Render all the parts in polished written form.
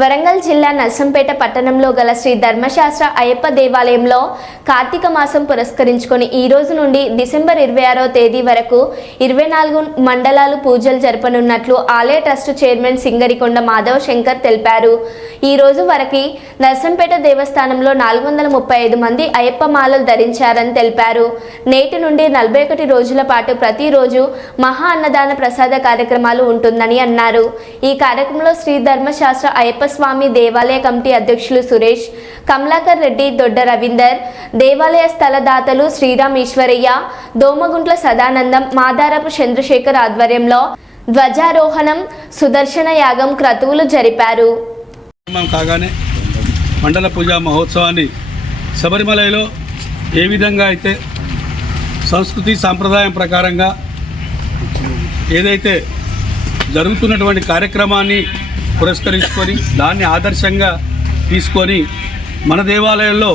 వరంగల్ జిల్లా నర్సంపేట పట్టణంలో గల శ్రీ ధర్మశాస్త్ర అయ్యప్ప దేవాలయంలో కార్తీక మాసం పురస్కరించుకొని ఈ రోజు నుండి డిసెంబర్ 26వ తేదీ వరకు 24 మండలాలు పూజలు జరపనున్నట్లు ఆలయ ట్రస్ట్ చైర్మన్ సింగరికొండ మాధవ శంకర్ తెలిపారు. ఈ రోజు వరకు నర్సంపేట దేవస్థానంలో 435 మంది అయ్యప్ప మాలలు ధరించారని తెలిపారు. నేటి నుండి 41 రోజుల పాటు ప్రతిరోజు మహా అన్నదాన ప్రసాద కార్యక్రమాలు ఉంటుందని అన్నారు. ఈ కార్యక్రమంలో శ్రీ ధర్మశాస్త్ర అయ్యప్ప స్వామి దేవాలయ కమిటీ అధ్యక్షులు సురేష్, కమలాకర్ రెడ్డి, దొడ్డ రవీందర్, దేవాలయ స్థలదాతలు శ్రీరామ్ ఈశ్వరయ్య, దోమగుంట్ల సదానందం, మాదారపు చంద్రశేఖర్ ఆధ్వర్యంలో ధ్వజారోహణం, సుదర్శన యాగం క్రతువులు జరిపారు. కాగానే మండల పూజా మహోత్సవాన్ని శబరిమలలో ఏ విధంగా అయితే సంస్కృతి సాంప్రదాయం ప్రకారంగా ఏదైతే జరుగుతున్నటువంటి కార్యక్రమాన్ని పురస్కరించుకొని దాన్ని ఆదర్శంగా తీసుకొని మన దేవాలయంలో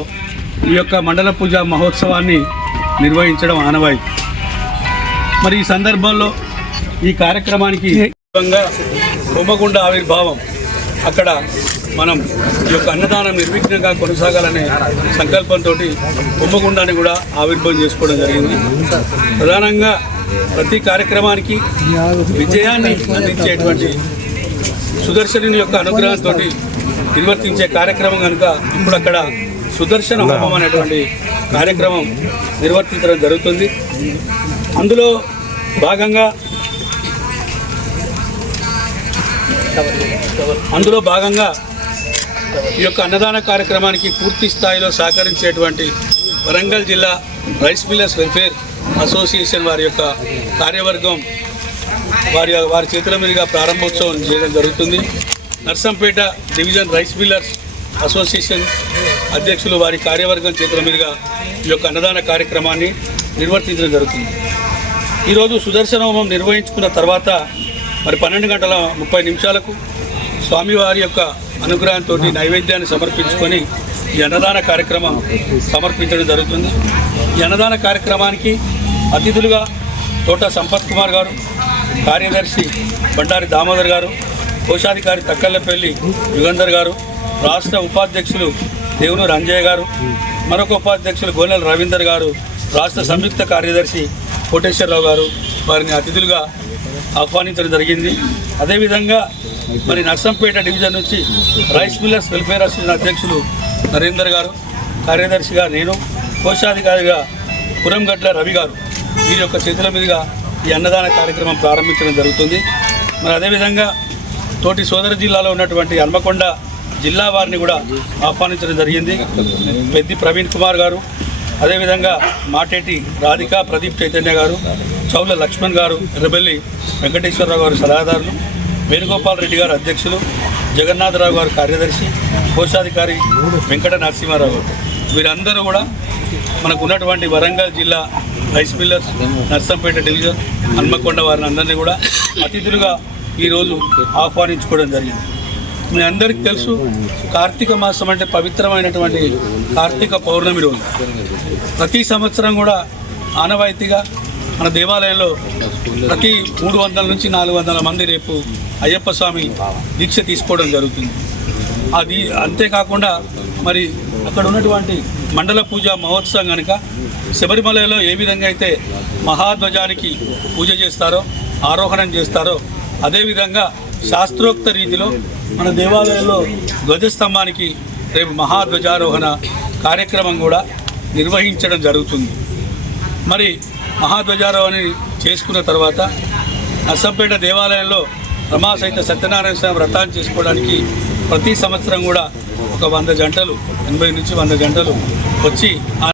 ఈ యొక్క మండల పూజా మహోత్సవాన్ని నిర్వహించడం ఆనవాయితీ. మరి ఈ సందర్భంలో ఈ కార్యక్రమానికి హోమగుండ ఆవిర్భావం అక్కడ మనం ఈ యొక్క అన్నదానం నిర్విఘ్నంగా కొనసాగాలనే సంకల్పంతో హోమగుండాన్ని కూడా ఆవిర్భావం చేసుకోవడం జరిగింది. ప్రధానంగా ప్రతి కార్యక్రమానికి విజయాన్ని అందించేటువంటి సుదర్శనుని యొక్క అనుగ్రహంతో నిర్వర్తించే కార్యక్రమం కనుక ఇప్పుడు అక్కడ సుదర్శన హోమం అనేటువంటి కార్యక్రమం నిర్వర్తించడం జరుగుతుంది. అందులో భాగంగా ఈ యొక్క అన్నదాన కార్యక్రమానికి పూర్తి స్థాయిలో సహకరించేటువంటి వరంగల్ జిల్లా రైస్ మిల్లర్స్ వెల్ఫేర్ అసోసియేషన్ వారి యొక్క కార్యవర్గం వారి చేతుల మీదుగా ప్రారంభోత్సవం చేయడం జరుగుతుంది. Narsampet division rice millers association అధ్యక్షులు వారి కార్యవర్గం చేతుల మీదుగా ఈ యొక్క అన్నదాన కార్యక్రమాన్ని నిర్వర్తించడం జరుగుతుంది. ఈరోజు సుదర్శన హోమం నిర్వహించుకున్న తర్వాత మరి 12:30 స్వామివారి యొక్క అనుగ్రహంతో నైవేద్యాన్ని సమర్పించుకొని ఈ అన్నదాన కార్యక్రమం సమర్పించడం జరుగుతుంది. ఈ అన్నదాన కార్యక్రమానికి అతిథులుగా తోట సంపత్ కుమార్ గారు, కార్యదర్శి బండారి దామోదర్ గారు, కోశాధికారి తక్కల్లపల్లి యుగంధర్ గారు, రాష్ట్ర ఉపాధ్యక్షులు దేవునూరు అంజయ్య గారు, మరొక ఉపాధ్యక్షులు గోనెల రవీందర్ గారు, రాష్ట్ర సంయుక్త కార్యదర్శి కోటేశ్వరరావు గారు వారిని అతిథులుగా ఆహ్వానించడం జరిగింది. అదేవిధంగా మరి నర్సంపేట డివిజన్ నుంచి రైస్ మిల్లర్స్ వెల్ఫేర్ అసోసియేషన్ అధ్యక్షులు నరేందర్ గారు, కార్యదర్శిగా నేను, కోశాధికారిగా పురంగడ్ల రవి గారు వీరి యొక్క చేతుల మీదుగా ఈ అన్నదాన కార్యక్రమం ప్రారంభించడం జరుగుతుంది. మరి అదేవిధంగా తోటి సోదర జిల్లాలో ఉన్నటువంటి హన్మకొండ జిల్లా వారిని కూడా ఆహ్వానించడం జరిగింది. పెద్ది ప్రవీణ్ కుమార్ గారు, అదేవిధంగా మాటేటి రాధిక ప్రదీప్ చైతన్య గారు, చౌల లక్ష్మణ్ గారు, ఎర్రబెల్లి వెంకటేశ్వరరావు గారు సలహాదారులు, వేణుగోపాల్ రెడ్డి గారు అధ్యక్షులు, జగన్నాథరావు గారు కార్యదర్శి, కోశాధికారి వెంకట నరసింహారావు గారు వీరందరూ కూడా మనకు ఉన్నటువంటి వరంగల్ జిల్లా rice millers Narsampet division Hanamkonda వారిని అందరినీ కూడా అతిథులుగా ఈరోజు ఆహ్వానించుకోవడం జరిగింది. మీ అందరికీ తెలుసు, కార్తీక మాసం అంటే పవిత్రమైనటువంటి కార్తీక పౌర్ణమి రోజు. ప్రతి సంవత్సరం కూడా ఆనవాయితీగా మన దేవాలయంలో ప్రతి 300 నుంచి 400 మంది రేపు అయ్యప్ప స్వామి దీక్ష తీసుకోవడం జరుగుతుంది. అది అంతేకాకుండా మరి అక్కడ ఉన్నటువంటి మండల పూజా మహోత్సవం కనుక శబరిమలలో ఏ విధంగా అయితే మహాధ్వజానికి పూజ చేస్తారో, ఆరోహణం చేస్తారో, అదేవిధంగా శాస్త్రోక్త రీతిలో మన దేవాలయంలో ధ్వజస్తంభానికి రేపు మహాధ్వజారోహణ కార్యక్రమం కూడా నిర్వహించడం జరుగుతుంది. మరి మహాధ్వజారోహణ చేసుకున్న తర్వాత నర్సంపేట దేవాలయంలో రమాసహిత సత్యనారాయణ స్వామి వ్రతాన్ని చేసుకోవడానికి ప్రతి సంవత్సరం కూడా ఒక 100 జంటలు 80 నుంచి 100 జంటలు వచ్చి